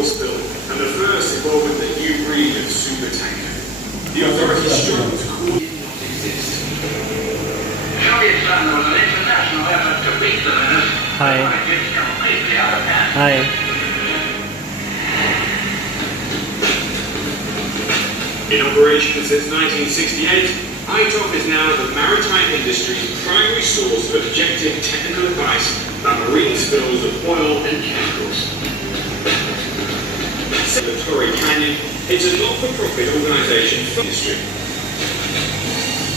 oil spill, and the first involving the new breed of supertanker. The authorities struggle to call it not exist. Soviet Sun was an international effort to beat the menace. Hi. It's completely out of hand. Hi. In operation since 1968, ITOP is now the maritime industry's primary source of objective technical advice about marine spills of oil and chemicals. The Torrey Canyon, it's a not-for-profit organisation for industry.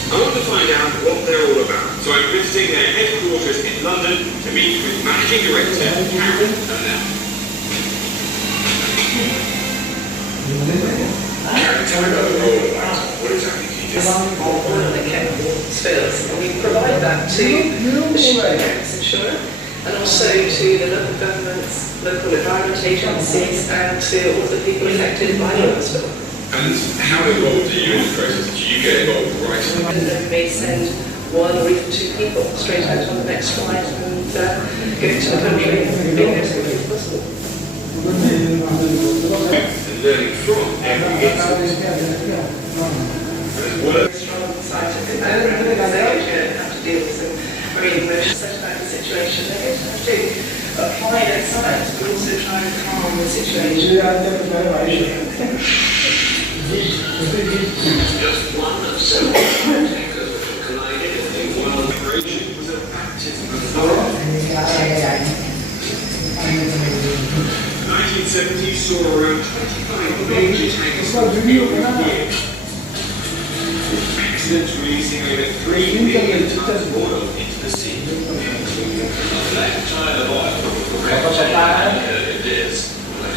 I want to find out what they're all about, so I'm visiting their headquarters in London to meet with Managing Director Karen Thane. Karen, tell me about the role of ITOP. What exactly do you do? Oil and chemical spills, and we provide that to the shipping insurer and also to the local governments, local environment agencies, and to all the people affected by the oil spill. And how involved are you in the process? Do you get involved right? And then we may send one or even two people straight out on the next flight and go to the country and be there as quickly as possible. And learning from every incident. As well as Strong scientific background because they're going to have to deal with some very emotional setback situation. They're going to have to apply their science but also try and calm the situation. just one of several tankers that collided in a world migration was a baptism of fire. 1970s saw around 25 major tankers every year. Accidents releasing over 3 million tons of oil into the sea. That kind of oil, it is.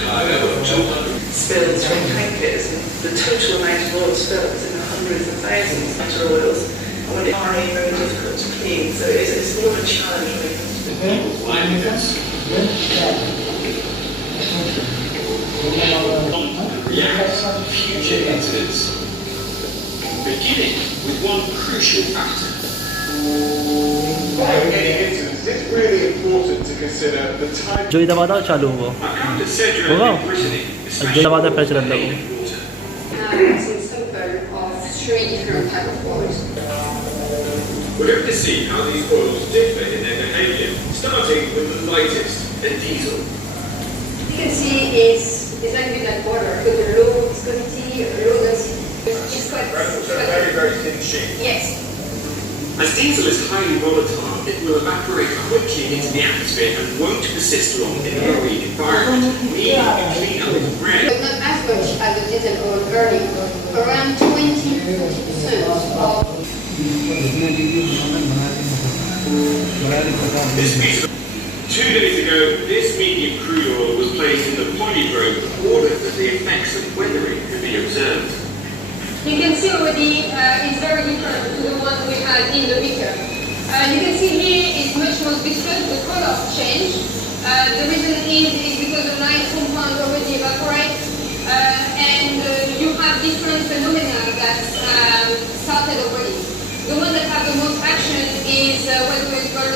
However, 200 Spills from tankers, the total amount of oil spilled is in the hundreds of thousands of oils, and when it's very difficult to clean, so it's more of a challenge when it comes to People like this. React to future incidents. Beginning with one crucial factor. While getting incidents, it's really important to consider the type. जो दबा था चालू हो I come to Cedro होगा in Brittany, जो दबा था फिर चला especially था in water. It's in sample of 3 different types of oils. We're going to see how these oils differ in their behaviour, starting with the lightest, and diesel. You can see it's exactly like water, with a low viscosity, low density. It's quite Very, very thin sheet. yes. As diesel is highly volatile, it will evaporate quickly into the atmosphere and won't persist long in the marine environment, meaning the cleanup is rare. But not as much as the diesel oil burning. Around 20-40% of This piece of 2 days ago, this medium crude oil was placed in the polygrove in order that the effects of weathering could be observed. you can see already it's very different to the one we had in the beaker. You can see here it's much more viscous, the color changed. The reason is because the night compound already evaporates and you have different phenomena that started already. The one that have the most action is what we call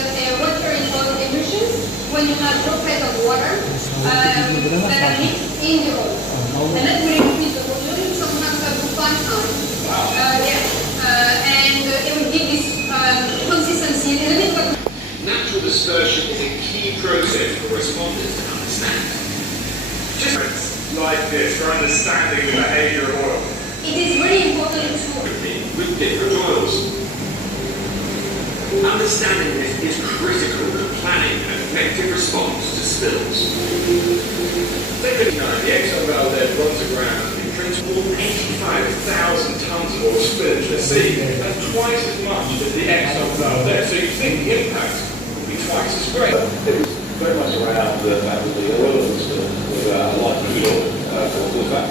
water in oil emissions, when you have droplets of water that are mixed in the oil. And that will increase the volume, sometimes up to 5 times. And it will give this consistency a little bit. Natural dispersion is a key process for responders to understand. Just like this for understanding the behaviour of oil. It is really important to With different oils. Understanding this is critical to planning an effective response to spills. The Exxon valve there runs aground and brings more than 85,000 tons of oil spilled into the sea. That's twice as much as the Exxon valve there. So you think the impact would be twice as great. It was very much around the fact that the oil spill was a light crude oil for the fact.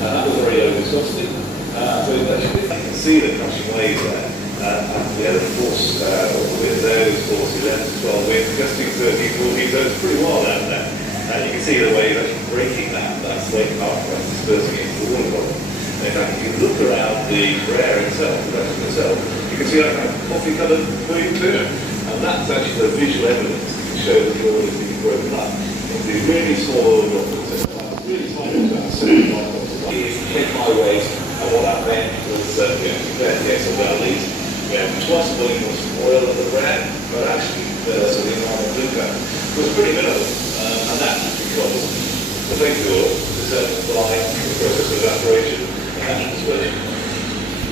And that was very low viscosity. So you can see the crushing waves there. And the force with those force 11 to 12 winds, gusting 13, 14, so it's pretty wild out there. And you can see the waves actually breaking that slate part, that's dispersing into the water body. In fact, if you look around the air itself, the vessel itself, you can see that kind of coffee-coloured moving tuna. And that's actually the visual evidence to show that the oil is being broken up into these really small oil droplets. really tiny, about 70 microns. It's head my weight, and what that meant was that, compared to the XLLs, we had twice the volume of oil that we ran, but actually the environmental impact was pretty minimal. And that's because the big oil is by the process of evaporation and dispersion.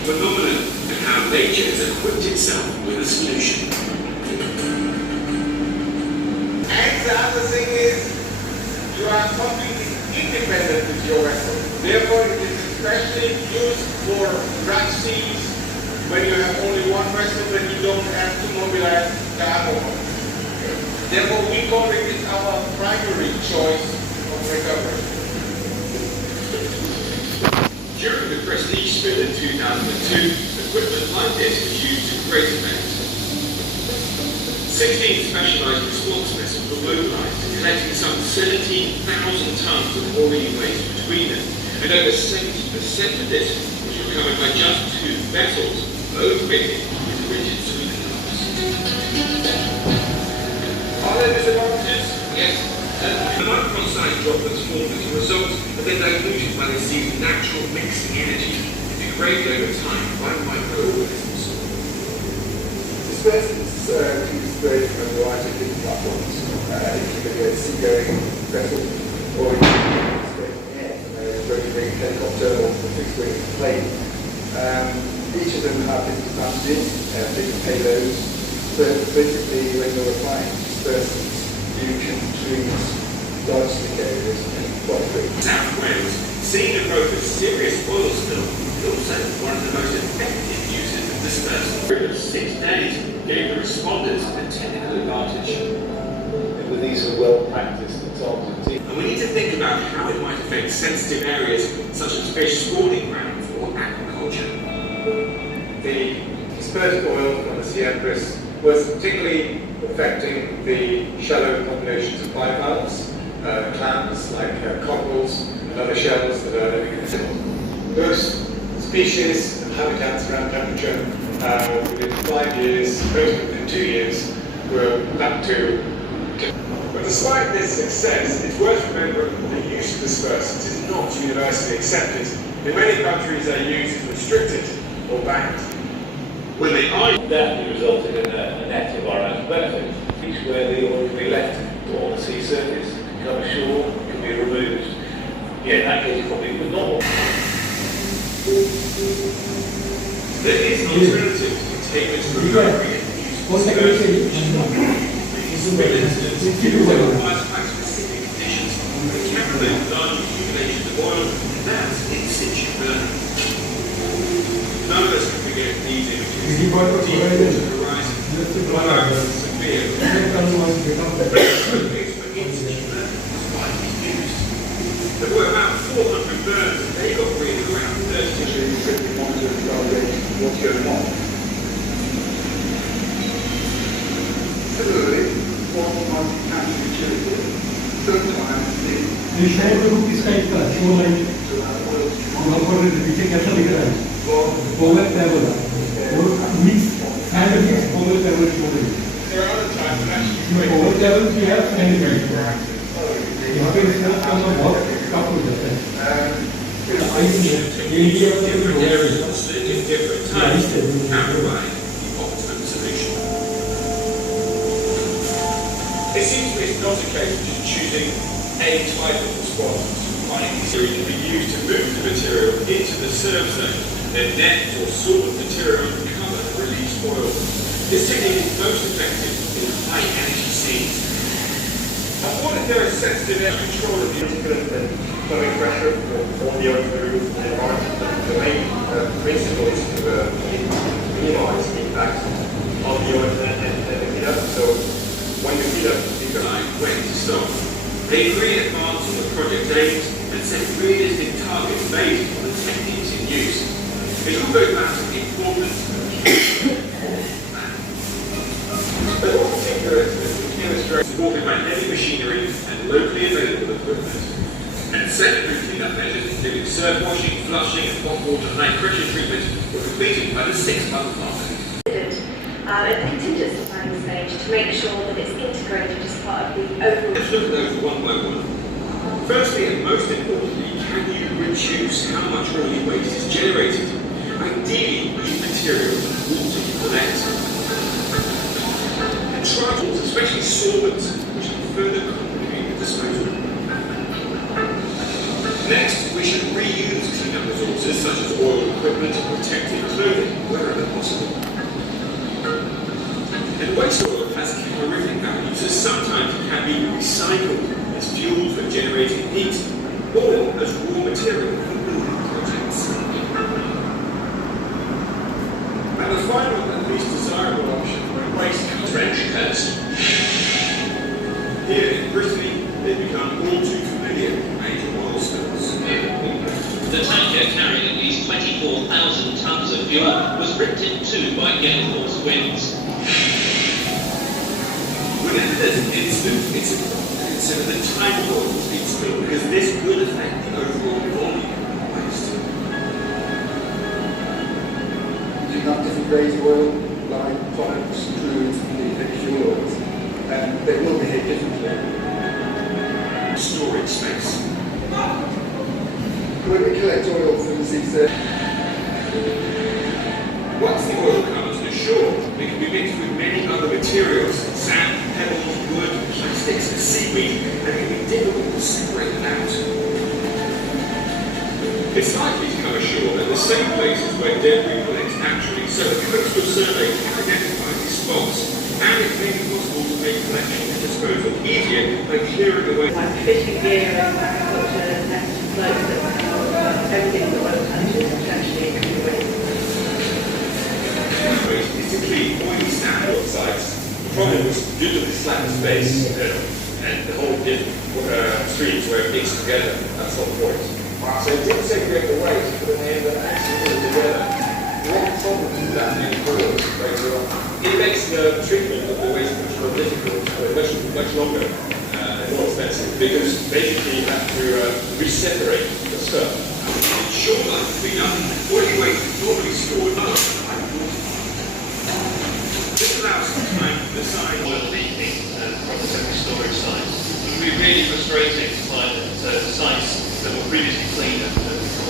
Phenomenon and how nature has equipped itself with a solution. And the other thing is, you are completely independent with your vessel. Therefore, it is especially used for drag seas when you have only one vessel that you don't have to mobilize the other one. Therefore, we call it our primary choice of recovery. During the Prestige spill in 2002, equipment like this was used to great effect. 16 specialised response vessels were mobilised, collecting some 17,000 tonnes of oily waste between them, and over 70% of this was recovered by just 2 vessels, overfitted with rigid sweeper cars. Are there disadvantages? Yes. The micron size droplets formed as a result of their dilution by the sea's natural mixing energy and degrade over time by microorganisms. Dispersants can be sprayed from a variety of different platforms. It can be a seagoing vessel, or it can be sprayed from the air from a rotary helicopter or a fixed-wing plane. Each of them have different advantages, different payloads, but basically when you're applying dispersants, you can treat large slick areas quite quickly. South Wales, seeing the growth of serious oil spill, is also one of the most effective uses of dispersant. A period of 6 days gave the responders a technical advantage. And these are well-practiced examples of team. And we need to think about how it might affect sensitive areas such as fish spawning grounds or aquaculture. The dispersed oil from the Sea Empress was particularly affecting the shallow populations of bivalves, clams like cockles and other shells that are living in the sea. Those species and habitats around temperature within 5 years, most within 2 years, were back to. But despite this success, it's worth remembering that the use of dispersants is not universally accepted. In many countries, their use is restricted or banned. When they are That resulted in a net environmental benefit, where the oil can be left on the sea surface, can come ashore, can be removed. Yeah, in that case, probably would not. there is an alternative to containment recovery and use of dispersants, which is not for instance, it requires quite specific conditions, but it can prevent large accumulations of oil, and that's in situ burning. None of us can forget these images. Deep water horizon, one hour severe. There were about 400 birds and they got rid of around 30 What's going on? Similarly, what might be catching utility, sometimes ये शायद रूप किस type का show light वहाँ पर पीछे कैसा दिख रहा है पोलर ट्रैवल और mix and mix polar travel show light There are other types that actually polar travel भी है एंड मिक्स यहाँ पे रिसर्च करना बहुत टफ हो जाता है different areas at different times and provide the optimum solution. it seems to be not a case of just choosing a type of response. Finding Material can be used to move the material into the serve zone, then net or sort the material and recover the released oil. This technique is most effective in high energy seas. I thought if there is sensitive air control of the particular flowing pressure on the oil through the environment, the main principle is to minimize the impact of the oil and the heat up. So when you heat up, you can When to stop. They agree in advance on the project aims and set realistic targets based on the techniques in use. It all goes back to the importance of But one particular illustrate supported by heavy machinery and locally available equipment. And secondary cleanup measures including surf washing, flushing and hot water and high pressure treatment were completed by the 6-month mark. At the contingency planning stage to make sure that it's integrated as part of the overall. Let's look at those one by one. Firstly, and most importantly, can you reduce how much oily waste is generated? Ideally, use materials that water can collect. And try tools, especially solvents, which can further complicate the disposal. Next, we should reuse cleanup resources such as oil equipment and protective clothing wherever possible. And waste oil has calorific values, as sometimes it can be recycled as fuel for generating heat or as raw material for building projects. And the final and least desirable option when waste comes trench coast. Here in Brittany, they become all too familiar with major oil spills. The tanker carrying at least 24,000 tons of fuel was ripped in two by gale force winds. Whenever there's an incident, it's important to consider the type of oil that's being spilled, because this will affect the overall volume of waste. Using up different grades of oil, like products, crude, the fuel oils, and they will behave differently. Storage space. When we collect oil from the sea surface, once the oil comes to shore, it can be mixed with many other materials, sand, pebbles, wood, plastics, and seaweed, and it can be difficult to separate them out. It's likely to come ashore at the same places where debris collects naturally, so the coastal survey can identify these spots, and it may be possible to make collection and disposal easier by clearing away. Like fishing gear and agriculture and floats that everything that oil touches is actually accumulated. Is to clean oily sand on sites. The problem is due to this lack of space and the whole streams where it mixes together at some point. So it didn't segregate the waste, but in the end, they actually put it together. What problem does that mean for us later on? It makes the treatment of the waste much more difficult, much longer, and more expensive, because basically you have to reseparate the stuff. In shoreline cleanup, oily waste is normally stored lower. This allows some time to decide Oil leaking from the secondary storage sites. It would be really frustrating to find that sites that were previously clean and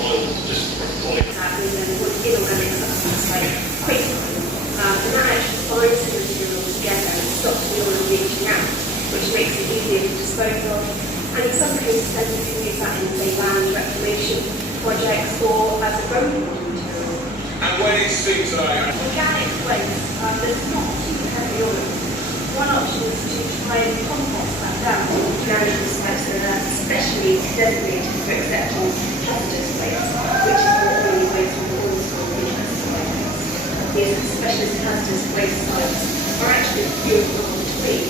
oil was just falling. That we then put inorganic substances like quicklime, and that actually binds the material together and stops the oil leaching out, which makes it easier to dispose of. And in some cases, then you can use that in, say, land reclamation projects or as a road building material. and when it's things like Organic waste, there's not too heavy on it. One option is to try and compost that down to management sites that are especially designated for accepting hazardous waste, which is what really waste from the oil spill interests in. These specialist hazardous waste sites are actually few and far between.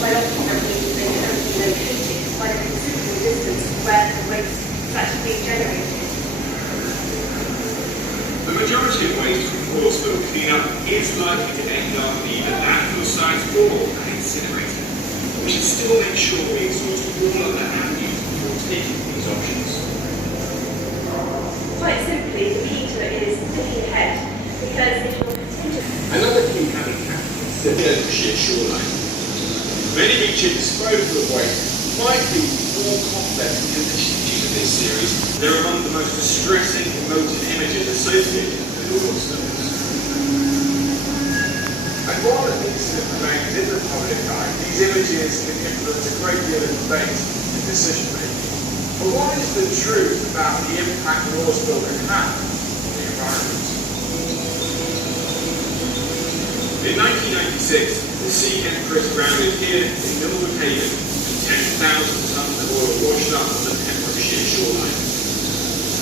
Quite often that means they can only be located quite a considerable distance from where the waste is actually being generated. the majority of waste from oil spill cleanup is likely to end up in either landfill sites or an incinerator. We should still make sure we exhaust all other avenues before taking these options. Quite simply, the key to it is thinking ahead, because if you're continuing Another key habitat is the ship shoreline. Many beaches disposal of waste might be more complex because due to this series, they're among the most distressing emotive images associated with oil spills. And while the incident remains in the public eye, these images can influence a great deal of debate and decision making. But what is the truth about the impact an oil spill can have on the environment? In 1996, the SeaCare grounded here in Milford Haven, and 10,000 tons of oil washed up on the Pembrokeshire shoreline.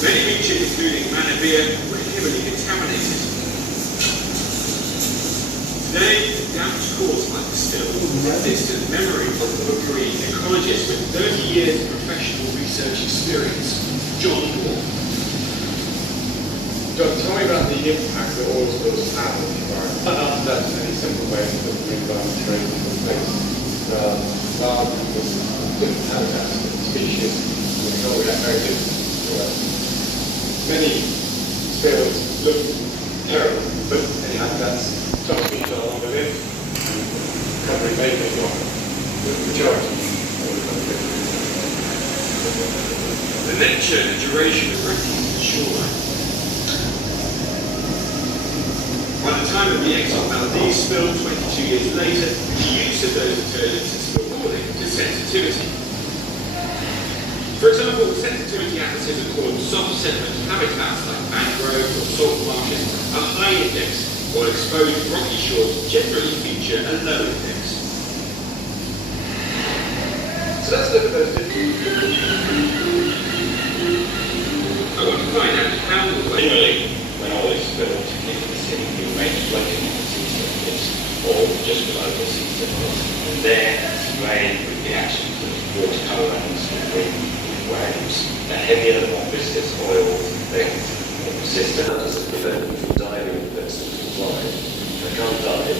Many beaches, including Manavia, were heavily contaminated. Today, the damage caused by the spill is a distant memory of a marine ecologist with 30 years of professional research experience, John Moore. John, tell me about the impact that oil spills have on the environment. That's any simple way to put the environment trade in place. Rather than different habitats and species, we can all react very different. Many spills look terrible, but any habitats, some species are longer lived, recovery may be not the majority of the country. The nature and the duration of the shoreline. By the time of the Exxon Valdez spill 22 years later, the use of those detergents is still according to sensitivity. For example, sensitivity atlases are called soft sediment habitats like mangroves or salt marshes are high index, while exposed rocky shores generally feature a low index. So let's look at those different. I want to find out how the way when oil is spilled into the sea, it remains floating on the sea surface or just below the sea surface, and then sprayed with the action of watercolour and wind waves. The heavier, more viscous oils, things more persistent. How does it prevent them from diving with their fly? They can't dive,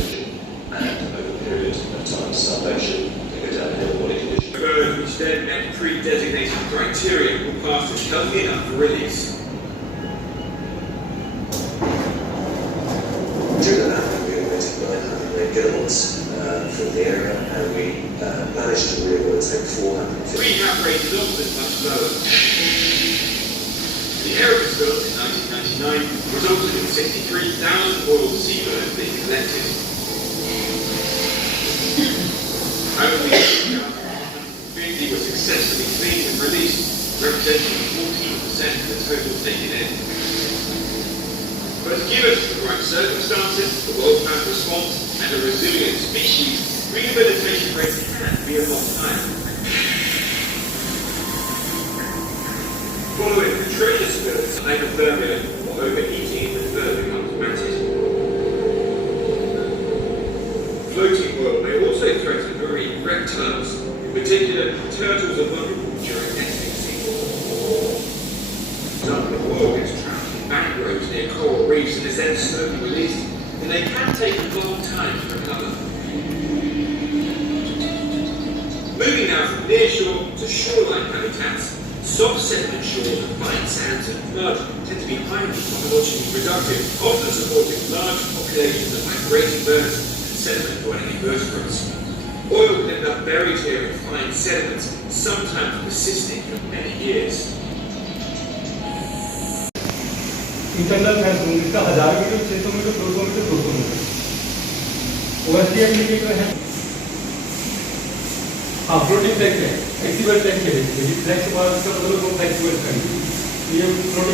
and over a period of time, starvation, they go downhill, body condition. A bird which then met pre-designated criteria will pass as healthy enough for release. During that, we emitted 908 kilowatts from the area, and we managed to rehabilitate 450. Rehab rate is often much lower. The Erica spill in 1999 resulted in 63,000 oil seabirds being collected. Only 50 were successfully cleaned and released, representing 14% of the total taken in. But given the right circumstances, the world-class response, and a resilient species, rehabilitation rates can be a lot higher. Following the treasure spills, hypothermia or overheating the fur becomes matted. Floating oil may also threaten marine reptiles, in particular turtles are vulnerable during nesting season. Some of oil gets trapped in mangroves near coral reefs and is then slowly released, and they can take a long time to recover. Moving now from nearshore to shoreline habitats, soft sediment shores and fine sands and mud tend to be highly biologically productive, often supporting large populations of migrating birds and sediment-dwelling invertebrates. Oil can end up buried here in fine sediments, sometimes persisting for many years. Internal gas होंगे इसका 1000 metre 600 metre 200 metre 200 metre OSD indicator है हाँ floating tank है flexible tank है flexible का मतलब flexible tank ये floating